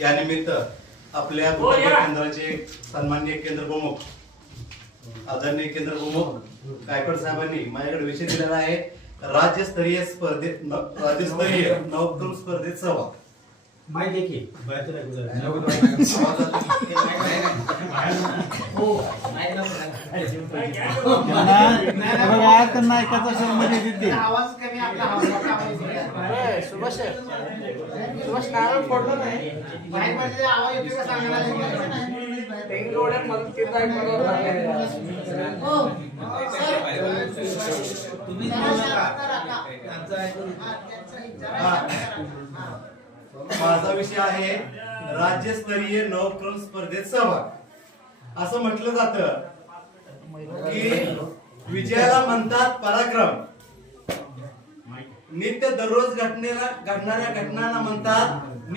या निमित्त आपल्या केंद्राचे सन्माननीय केंद्र प्रमुख आदरणीय केंद्र प्रमुख गायकवाड साहेबांनी माझ्याकडे विषय दिलेला आहे. राज्यस्तरीय स्पर्धेत राज्यस्तरीय नवक्रम स्पर्धेत सहभाग. माहिती आहे की त्यांना शर्म देते आवाज कमी आपला सुभाष सुभाष नारळ फोडलो नाही. बाहेर मध्ये आवाज येतो का सांगायला? माझा विषय आहे राज्यस्तरीय नवक्रम स्पर्धेत सहभाग. असं म्हटलं जात की विजयाला म्हणतात पराक्रम. नित्य दररोज घटनेला घडणाऱ्या घटनांना म्हणतात